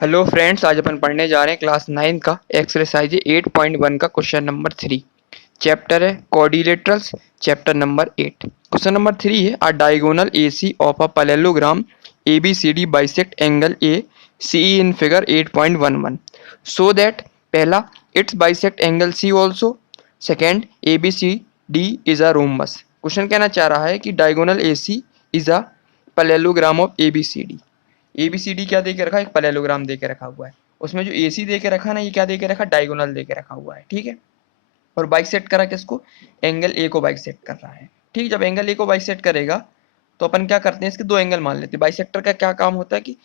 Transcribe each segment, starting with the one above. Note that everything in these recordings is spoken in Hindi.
हेलो फ्रेंड्स, आज अपन पढ़ने जा रहे हैं क्लास 9 का एक्सरसाइज 8.1 का क्वेश्चन नंबर 3। चैप्टर है coordinators, chapter number 8। Question number 3 है a diagonal AC of a parallelogram ABCD bisect angle A see in figure 8.11 so that पहला it's bisect angle C also, second ABCD is a rhombus. Question कहना चाह रहा है कि diagonal AC is a parallelogram of ABCD. ABCD क्या दे के रखा है, एक पैरेललोग्राम दे के रखा हुआ है। उसमें जो एसी दे के रखा ना, ये क्या दे के रखा, डायगोनल दे के रखा हुआ है। ठीक है, और बाइसेक्ट करा किसको, एंगल ए को बाइसेक्ट कर रहा है। ठीक, जब एंगल ए को बाइसेक्ट करेगा तो अपन क्या करते हैं, इसके दो एंगल मान लेते हैं। बाइसेक्टर का क्या काम होता है कि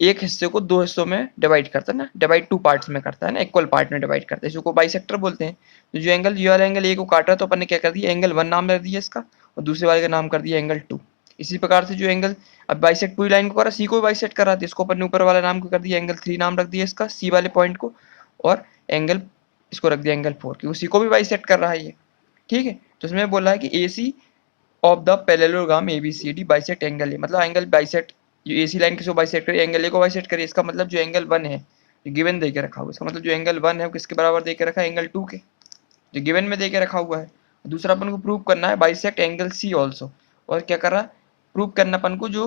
एक हिस्से को दो हिस्सों में डिवाइड करता है ना, डिवाइड टू पार्ट्स में करता है ना, इक्वल पार्ट में डिवाइड करता है, इसको बाइसेक्टर बोलते हैं। तो जो एंगल, ये वाला एंगल ए को काट रहा है, तो अपन ने क्या कर दिया, एंगल 1 नाम रख दिया इसका, और दूसरे वाले का नाम कर दिया एंगल 2। इसी प्रकार से जो एंगल अब बाइसेक्ट पूरी लाइन को करा, सी को भी बाइसेक्ट करा, तो इसको अपन ने ऊपर वाला नाम को कर दिया एंगल 3 नाम रख दिया इसका, सी वाले पॉइंट को, और एंगल इसको रख दिया एंगल 4, क्योंकि सी को भी बाइसेक्ट कर रहा है ये। ठीक है, तो इसमें बोला है कि A C of the parallelogram ABCD bisect angle A, मतलब एंगल बाइसेक्ट, जो एसी लाइन किसको बाइसेक्ट करिए, एंगल ए को बाइसेक्ट करिए। इसका मतलब जो एंगल 1 है, जो गिवन दे के रखा हुआ है, इसका मतलब जो एंगल 1 है वो किसके बराबर दे के रखा है, एंगल 2 के, जो गिवन में दे के रखा हुआ है। दूसरा अपन को प्रूव करना है बाइसेक्ट एंगल सी ऑल्सो, और क्या कर रहा है, प्रूव करना अपन को जो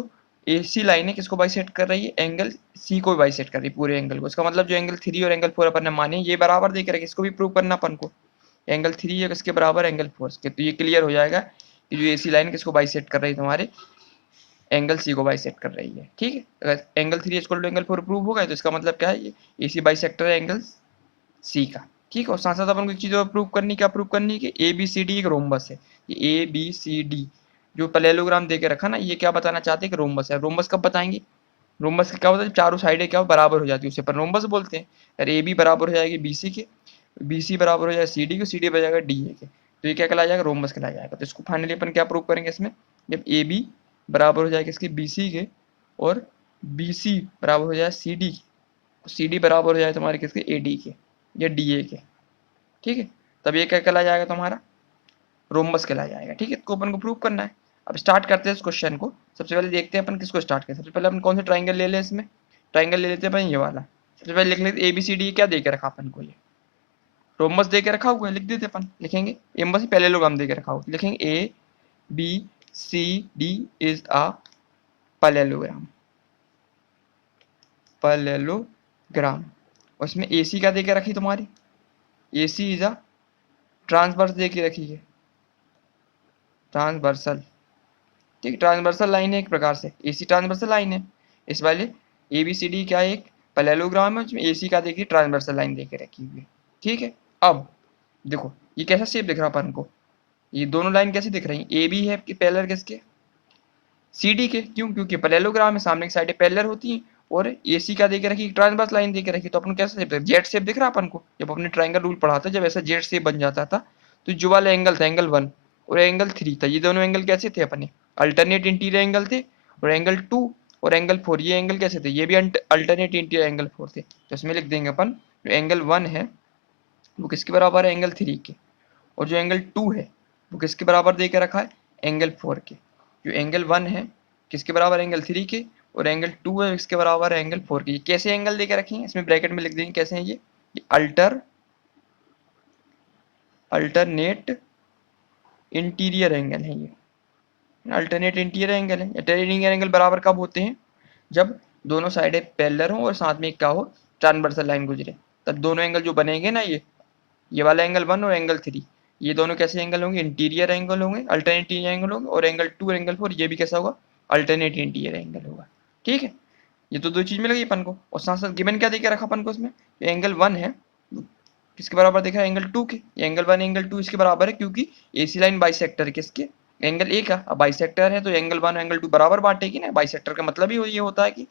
एसी लाइन है किसको बाइसेक्ट कर रही है, एंगल सी को बाइसेक्ट कर रही है, पूरे एंगल को। इसका मतलब जो एंगल 3 और एंगल 4 अपन ने माने ये बराबर दे के रखे, इसको भी प्रूव करना अपन को, एंगल 3 है किसके बराबर, एंगल 4 के। तो ये क्लियर हो जाएगा कि जो एसी लाइन किसको बाइसेक्ट कर रही है, तुम्हारे एंगल सी को बाइसेक्ट कर रही है। ठीक है, अगर angle 3 equal to angle 4 prove हो गया तो इसका मतलब क्या है, ये एसी बाइसेक्टर है एंगल सी का। ठीक है, और साथ साथ अपन को एक चीज और प्रूव करनी, क्या प्रूव करनी है कि ए बी सी डी एक रोम्बस है। ये ए बी सी डी जो पैरेललोग्राम दे के रखा ना, ये क्या बताना चाहते हैं कि रोम्बस है। रोम्बस कब बताएंगे, रोम्बस का क्या होता है, जब चारों साइडें क्या बराबर हो जाती है उसे अपन रोम्बस बोलते हैं। अगर ए बी बराबर हो जाएगी बी सी के, बी सी बराबर हो जाएगा सी डी के, सी डी बन जाएगा डी ए के, तो ये क्या कहला जाएगा, रोम्बस कहला जाएगा। तो इसको फाइनली अपन क्या प्रूव करेंगे इसमें, जब ए बी बराबर हो जाएगा इसके बी सी के, और बी सी बराबर हो जाए सी डी, सी डी बराबर हो जाए तुम्हारे किसके, ए डी के या डी ए के। ठीक है, तब ये क्या कहला जाएगा, तुम्हारा रोम्बस कहला जाएगा। ठीक है, इसको अपन को प्रूव करना है। अब स्टार्ट करते हैं इस क्वेश्चन को। सबसे पहले देखते हैं अपन किसको स्टार्ट करें। सबसे पहले अपन कौन सा ट्राइंगल ले लें, इसमें ट्राइंगल ले लेते हैं अपन ये वाला। सबसे पहले लिख लेते ए बी सी डी, क्या दे के रखा अपन को, ये रोम्बस दे के रखा हुआ है, लिख देते अपन, लिखेंगे एम्बस ही पैरेललोग्राम दे के रखा हुआ, लिखेंगे A B C D is a parallelogram, parallelogram. और इसमें ए सी क्या दे के रखी तुम्हारी, ए सी इज अ ट्रांसवर्स दे के रखी है, ट्रांसवर्सल। ठीक, ट्रांसवर्सल लाइन है एक प्रकार से, एसी ट्रांसवर्सल लाइन है। इस वाले ए बी सी डी क्या है, एक पैरेललोग्राम है, उसमें एसी का देखिए ट्रांसवर्सल लाइन देके रखी हुई है। ठीक है, अब देखो ये कैसा शेप दिख रहा है अपन को, ये दोनों लाइन कैसी दिख रही है, ए बी है पैरेलल किसके, सी डी के। क्यों, क्योंकि पैरेललोग्राम में सामने की साइडें पैरेलल होती हैं, और एसी का देके रखी, ट्रांसवर्स लाइन देके रखी, तो अपन कैसा शेप, जेड शेप दिख रहा है अपन को। जब अपने ट्राइंगल रूल पढ़ा था, जब ऐसा जेड शेप बन जाता था, तो जो वाला एंगल था एंगल 1 और एंगल 3 था, ये दोनों एंगल कैसे थे अपने, अल्टरनेट इंटीरियर एंगल थे। और एंगल 2 और एंगल 4 ये एंगल कैसे थे, ये भी अल्टरनेट इंटीरियर एंगल 4 थे। तो इसमें लिख देंगे अपन, जो एंगल 1 है वो किसके बराबर है, एंगल 3 के, और जो एंगल 2 है वो किसके बराबर दे के रखा है, एंगल 4 के। जो एंगल 1 है किसके बराबर, एंगल 3 के, और एंगल 2 है इसके बराबर है एंगल 4 के। ये कैसे एंगल दे के रखे हैं, इसमें ब्रैकेट में लिख देंगे कैसे हैं ये अल्टरनेट इंटीरियर एंगल है ये, अल्टरनेट इंटीरियर एंगल है। इंटीरियर एंगल बराबर कब होते हैं, जब दोनों साइडें पैरेलल हो और साथ में क्या हो, ट्रांसवर्सल लाइन गुजरे, तब दोनों एंगल जो बनेंगे ना, ये वाला एंगल 1 और एंगल 3, ये दोनों कैसे एंगल होंगे, इंटीरियर एंगल होंगे, अल्टरनेट एंगल होंगे। और एंगल 2 और एंगल 4 ये भी कैसा होगा, अल्टरनेट इंटीरियर एंगल होगा। ठीक है, ये तो दो चीज मिल गई अपन को, और साथ साथ गिवन क्या देके रखा अपन को इसमें, एंगल 1 है किसके बराबर दिख रहा है, एंगल 2 के। एंगल 1 एंगल 2 इसके बराबर है, क्योंकि एसी लाइन बाइसेक्टर किसके, एंगल ए का। अब बाइसेक्टर है तो एंगल 1 एंगल 2 बराबर बांटेगी ना, बाइसेक्टर का मतलब ही ये होता है कि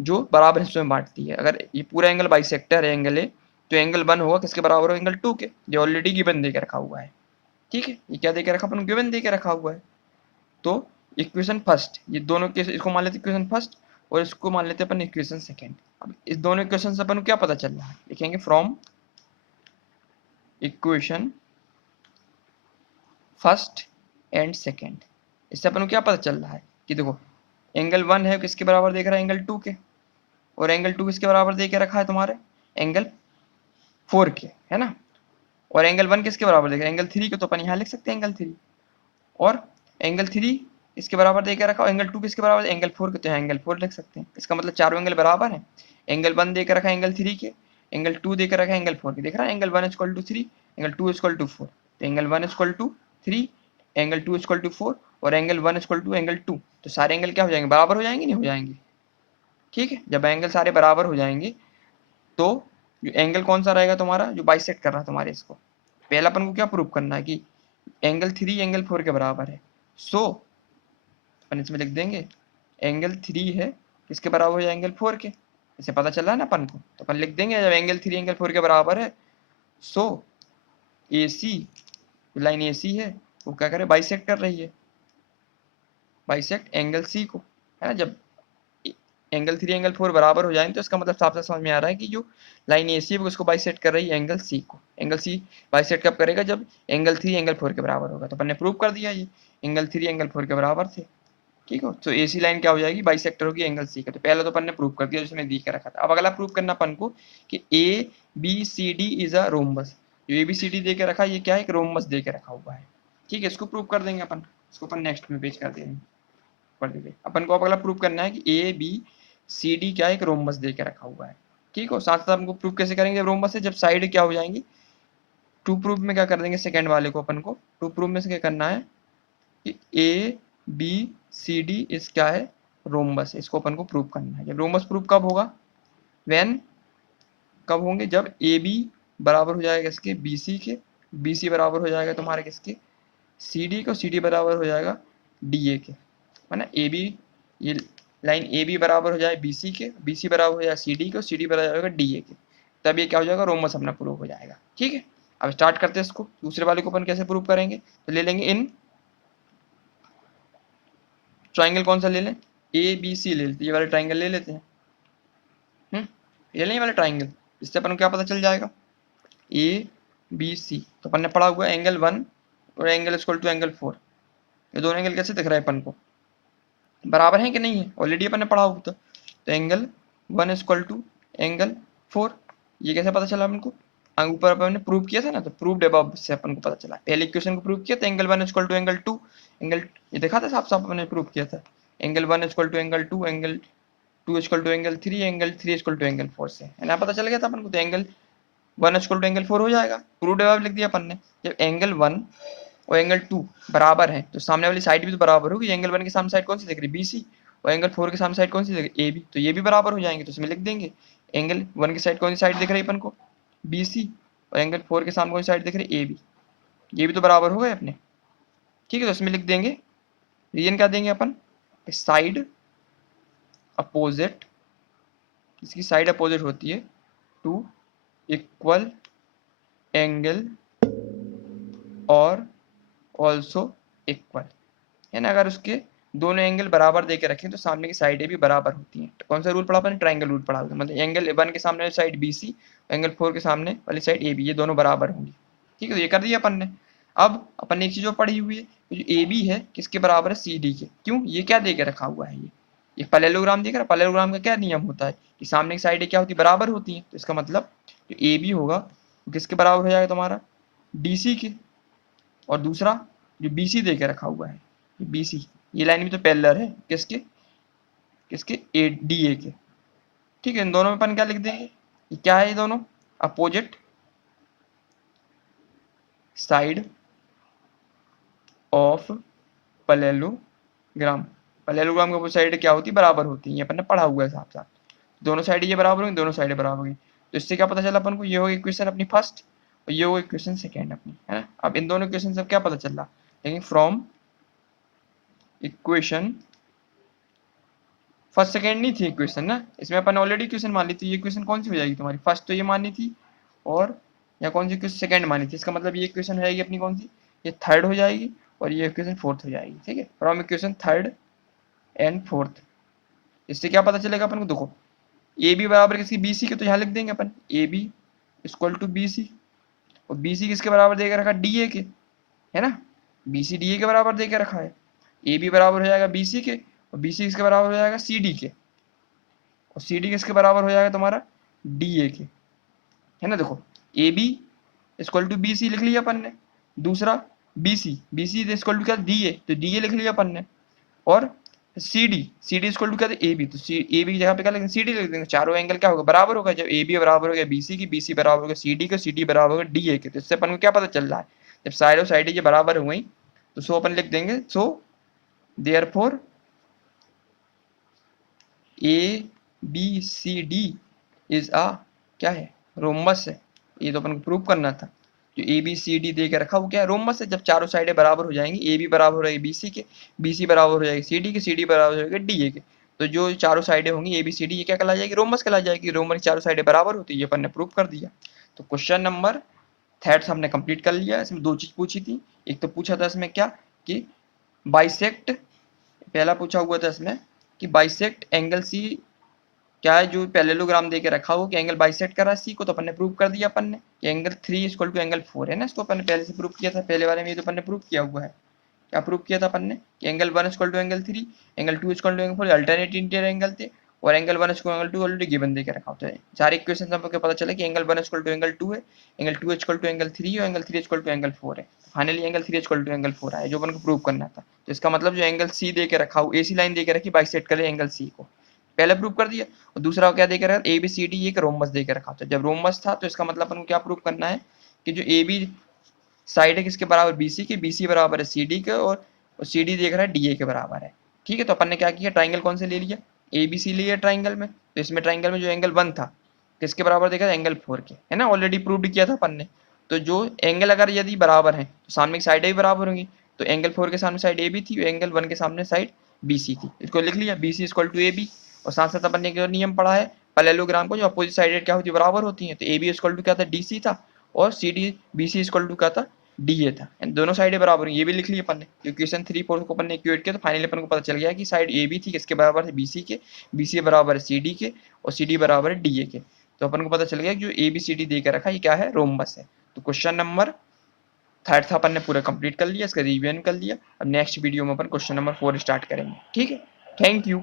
जो बराबर हिस्सों में बांटती है। अगर ये पूरा एंगल बाइसेक्टर है एंगल ए, तो एंगल 1 होगा किसके बराबर हो, एंगल 2 के, जो ऑलरेडी गिवन दे के रखा हुआ है। ठीक है, ये क्या दे के रखा अपन, गिवन दे के रखा हुआ है। तो इक्वेशन फर्स्ट, ये दोनों के इसको मान लेते इक्वेशन फर्स्ट, और इसको मान लेते अपन इक्वेशन सेकंड। अब इस दोनों इक्वेशन से अपन को क्या पता चल रहा है, लिखेंगे from equation first and second. इससे अपन को क्या पता चल रहा है कि देखो एंगल 1 है किसके बराबर देख रहा है, एंगल 2 के, और एंगल 2 किसके बराबर दे के रखा है तुम्हारे, एंगल 4 के, है ना। और एंगल 1 किसके बराबर देगा, एंगल 3 के, तो अपन यहाँ लिख सकते हैं एंगल 3। और एंगल 3 इसके बराबर दे के रखा, एंगल 2 किसके बराबर, एंगल 4 के, तो एंगल 4 लिख सकते हैं। इसका मतलब चारों एंगल बराबर है। एंगल 1 दे के रखा है एंगल 3 के, एंगल 2 दे के रखा है एंगल 4 के, देख रहा है, angle 1 equal to 3, angle 2 equal to 4, तो angle 1 equal to 3, angle 2 equal to 4 और एंगल 1 इक्वल टू एंगल 2, तो सारे एंगल क्या हो जाएंगे, बराबर हो जाएंगे, नहीं हो जाएंगे। ठीक है, जब एंगल सारे बराबर हो जाएंगे तो जो एंगल कौन सा रहेगा तुम्हारा, जो बाइसेक्ट कर रहा है तुम्हारे इसको, पहला अपन को क्या प्रूव करना है कि एंगल 3 एंगल 4 के बराबर है। सो अपन इसमें लिख देंगे एंगल 3 है किसके बराबर हो जाए, एंगल 4 के, इसे पता चला ना अपन को, तो अपन लिख देंगे जब एंगल 3 एंगल 4 के बराबर है, सो ए सी, लाइन ए सी है वो क्या करे, बाइसेक्ट कर रही है, बाइसेक्ट एंगल सी को, है ना। जब एंगल 3 एंगल 4 बराबर हो जाए तो इसका मतलब साफ साफ समझ में आ रहा है कि जो लाइन ए सी है उसको बाइसेक्ट कर रही है एंगल सी को। एंगल सी बाइसेक्ट कब करेगा, जब एंगल 3 एंगल 4 के बराबर होगा। तो अपन ने प्रूव कर दिया ये एंगल 3 एंगल 4 के बराबर थे। ठीक है, तो एसी लाइन क्या हो जाएगी, बाइसेक्टर होगी एंगल सी का। तो पहला तो अपन ने प्रूव कर दिया जिसमें दी के रखा था। अब अगला प्रूव करना अपन को कि A B C D is a rhombus. जो ए बी सी डी दे के रखा है ये क्या है, एक रोम्बस दे के रखा हुआ है। ठीक है, इसको प्रूव कर देंगे अपन, इसको अपन नेक्स्ट में पेश कर देंगे, कर देंगे। अपन को अब अगला प्रूव करना है कि ए बी सी डी क्या है, एक रोम्बस दे के रखा हुआ है। ठीक है, साथ साथ हमको प्रूव कैसे करेंगे, जब रोम्बस है, जब साइड क्या हो जाएंगी, टू प्रूफ में क्या कर देंगे, सेकेंड वाले को अपन को टू प्रूफ में से क्या करना है कि ए बी सी डी इस क्या है, रोम्बस, इसको अपन को प्रूव करना है। जब रोम्बस प्रूव कब होगा, व्हेन, कब होंगे, जब ए बी बराबर हो जाएगा इसके बी सी के, बी सी बराबर हो जाएगा तुम्हारे किसके, सी डी को, सी डी बराबर हो जाएगा डी ए के, है ना। ए बी, ये लाइन ए बी बराबर हो जाए बी सी के, बी सी बराबर हो जाए सी डी को, सी डी बराबर हो जाएगा डी ए के, तब ये क्या हो जाएगा, रोम्बस अपना प्रूव हो जाएगा। ठीक है, अब स्टार्ट करते हैं इसको। दूसरे वाले को अपन कैसे प्रूव करेंगे, तो ले लेंगे इन ट्राइंगल, कौन सा ले लें, ए बी सी ले लेते, ये वाला ट्राइंगल ले लेते हैं। ये लें वाला ट्राइंगल, इससे अपन को क्या पता चल जाएगा, ए बी सी, तो अपन ने पढ़ा हुआ है एंगल 1 और एंगल इक्वल टू एंगल 4, ये दोनों एंगल कैसे दिख रहा है अपन को, बराबर है कि नहीं है, ऑलरेडी अपन ने पढ़ा हुआ था। तो एंगल 1 इक्वल टू एंगल 4, ये कैसे पता चला अपन को, ऊपर अपन ने प्रूव किया था ना, तो प्रूव्ड अबव से अपन को पता चला। पहले इक्वेशन को प्रूव किया था, angle 1 equal to angle 2, angle, ये देखा था साफ साफ अपन ने प्रूव किया था, angle 1 equal to angle 2, angle 2 equal to angle 3, angle 3 equal to angle 4 से, है ना, पता चल गया था अपन को। तो एंगल 1 इक्वल टू एंगल 4 हो जाएगा, प्रूव्ड अबव लिख दिया अपन ने। जब एंगल 1 और एंगल 2 बराबर है तो सामने वाली साइड भी तो बराबर होगी। एंगल 1 के सामने साइड कौन सी दिख रही है, बी सी, और एंगल 4 के सामने साइड कौन सी दिख रही है, ए बी, तो ये भी बराबर हो जाएंगे। तो इसमें लिख देंगे एंगल 1 की साइड कौन सी साइड दिख रही है अपन को, बी सी, और एंगल 4 के सामने कौन सी साइड दिख रही है, ए बी, ये भी तो बराबर हो गए अपने। ठीक है, तो इसमें लिख देंगे रीजन क्या देंगे अपन, साइड अपोजिट, इसकी साइड अपोजिट होती है टू इक्वल एंगल और ऑल्सो इक्वल, है ना। अगर उसके दोनों एंगल बराबर देके रखें तो सामने की साइडें भी बराबर होती हैं। तो कौन सा रूल पढ़ा अपन, ट्राइंगल रूल पढ़ा, मतलब एंगल 1 के सामने वाली साइड बी सी, एंगल 4 के सामने वाली साइड ए बी, ये दोनों बराबर होंगी। ठीक है, तो ये कर दिया अपन ने। अब अपन ने एक चीज और पढ़ी हुई है, जो ए बी है किसके बराबर है, सी डी के। क्यों, ये क्या दे के रखा हुआ है, ये पैरेललोग्राम देख रहा है। पैरेललोग्राम का क्या नियम होता है कि सामने की साइडें क्या होती है, बराबर होती हैं। तो इसका मतलब जो ए बी होगा किसके बराबर हो जाएगा तुम्हारा, डी सी के, और दूसरा जो बी सी दे के रखा हुआ है, बी सी, ये लाइन भी तो पैरेलल है किसके, किसके, ए डी ए के। ठीक है, इन दोनों में अपन क्या लिख देंगे, ये क्या है, ये दोनों opposite side of parallelogram. Parallelogram की अपोजिट साइड क्या होती है, बराबर होती है, ये अपन ने पढ़ा हुआ है साफ साफ। दोनों साइड ये बराबर होंगी, दोनों साइडें बराबर होंगी। तो इससे क्या पता चला अपन को, ये होगी इक्वेशन अपनी फर्स्ट और ये होगी इक्वेशन सेकेंड अपनी, है ना। अब इन दोनों इक्वेशन से क्या पता चल रहा, लेकिन फ्रॉम इक्वेशन फर्स्ट सेकेंड नहीं थी इक्वेशन ना, इसमें अपन ऑलरेडी इक्वेशन मान ली थी। ये इक्वेशन कौन सी हो जाएगी तुम्हारी, फर्स्ट तो ये मानी थी, और या कौन सी इक्वेशन सेकेंड मानी थी। इसका मतलब ये इक्वेशन हो जाएगी अपनी कौन सी, ये थर्ड हो जाएगी, और ये इक्वेशन फोर्थ हो जाएगी। ठीक है, from equation third and fourth, इससे क्या पता चलेगा अपन को, देखो ए बी बराबर किसकी, बी सी के, तो यहाँ लिख देंगे अपन A B equal to B C, और बी सी किसके बराबर देकर रखा, डी ए के, है ना। बी सी डी ए के बराबर देकर रखा है, ए बी बराबर हो जाएगा बी सी के, और बी सी किसके बराबर हो जाएगा, सी डी के, और सी डी किसके बराबर हो जाएगा तुम्हारा, डी ए के, है ना। देखो A B equal to B C लिख लिया अपन ने, दूसरा बी सी इक्वल टू क्या, डी ए, तो डी ए लिख लिया अपन ने, और सी डी इक्वल टू क्या था, ए बी, तो ए बी की जगह पे क्या लिखेंगे, सी डी लिख देंगे। चारों एंगल क्या होगा, बराबर होगा। जब ए बी बराबर हो गया बी सी की, बी सी बराबर हो गया सी डी का, सी डी बराबर होगा डी ए के, तो इससे अपन को क्या पता चल रहा है, जब साइड और साइड ये बराबर हुई तो सो अपन लिख देंगे, so therefore A B C D is a क्या है, रोमबस है। ये तो अपन को प्रूव करना था। जो ए बी सी डी दे के रखा वो क्या है, रोमबस है। जब चारों साइडें बराबर हो जाएंगी, ए बी बराबर हो जाएगी बी सी के, बी सी बराबर हो जाएगी सी डी के, सी डी बराबर हो जाएगी डी ए के, तो जो चारों साइडें होंगी ए बी सी डी ये क्या कहला जाएगी, रोमबस कहला जाएगी। रोमबस चारों साइडें बराबर होती है, ये अपन ने प्रूव कर दिया। तो क्वेश्चन नंबर थर्ड हमने कंप्लीट कर लिया। इसमें दो चीज पूछी थी, एक तो पूछा था इसमें क्या कि बाइसेक्ट, पहला पूछा हुआ था इसमें कि बाइसेक्ट एंगल सी क्या है, जो पैरेललोग्राम दे के रखा हो कि एंगल बाइसेक्ट कर रहा है सी को, तो अपन ने प्रूव कर दिया अपन ने कि एंगल 3 इक्वल टू एंगल 4 है ना। इसको अपन ने पहले से प्रूव किया था, पहले वाले में ये तो अपन ने प्रूव किया हुआ है। क्या प्रूव किया था अपन ने कि angle 1 equal to angle 3, angle 2 equal to angle 4 alternate interior angle थे, और angle 1 equal to angle 2 already given दे के रखा होता है। चार इक्वेशन हमको पता चला कि एंगल 1 इक्वल टू एंगल 2 है, एंगल 2 इक्वल टू एंगल 3 और एंगल 3 इक्वल टू एंगल 4 है। Finally angle 3 equal to angle 4 आया, जो अपन को प्रूव करना था। तो इसका मतलब जो एंगल सी दे के रखा हो, एसी लाइन दे के रखी बाइसेक्ट करे एंगल सी को, पहले प्रूव कर दिया। और दूसरा क्या देकर रखा, ए बी सी डी एक रोमबस देकर रखा था। जब रोमबस था तो इसका मतलब अपन को क्या प्रूव करना है कि जो ए बी साइड है किसके बराबर, बी सी के, बी सी बराबर है सी डी के, और सी डी देख रहा है डी ए के बराबर है। ठीक है, तो अपन ने क्या किया, ट्राइंगल कौन से ले लिया, ए बी सी लिया ट्राइंगल में। तो इसमें ट्राइंगल में जो एंगल 1 था किसके बराबर देखा, एंगल 4 के, है ना, ऑलरेडी प्रूव किया था अपन ने। तो जो एंगल अगर यदि बराबर है तो सामने की साइड भी बराबर होंगी। तो एंगल 4 के सामने साइड ए बी थी, एंगल 1 के सामने साइड बी सी थी, इसको लिख लिया B C equal to A B. और साथ साथ अपन ने जो नियम पढ़ा है पैरेललोग्राम को, जो अपोजिट साइडेड क्या होती है, बराबर होती है। तो ए बी इक्वल टू क्या था, डी सी था, और C D B C equal to क्या था, डी ए था। दोनों साइडें बराबर, ये भी लिख लिया अपन ने। इक्वेशन 3 4 को अपन ने इक्वेट किया, तो फाइनली अपन को पता चल गया कि साइड ए बी थी किसके बराबर है, बी सी के, बी सी बराबर है सी डी के, और सी डी बराबर है डी ए के। तो अपन को पता चल गया कि जो ए बी सी डी दे के रखा ये क्या है, रोमबस है। तो क्वेश्चन नंबर थर्ड था अपन ने पूरा कंप्लीट कर लिया, इसका रिवीजन कर लिया। अब नेक्स्ट वीडियो में अपन क्वेश्चन नंबर 4 स्टार्ट करेंगे। ठीक है, थैंक यू।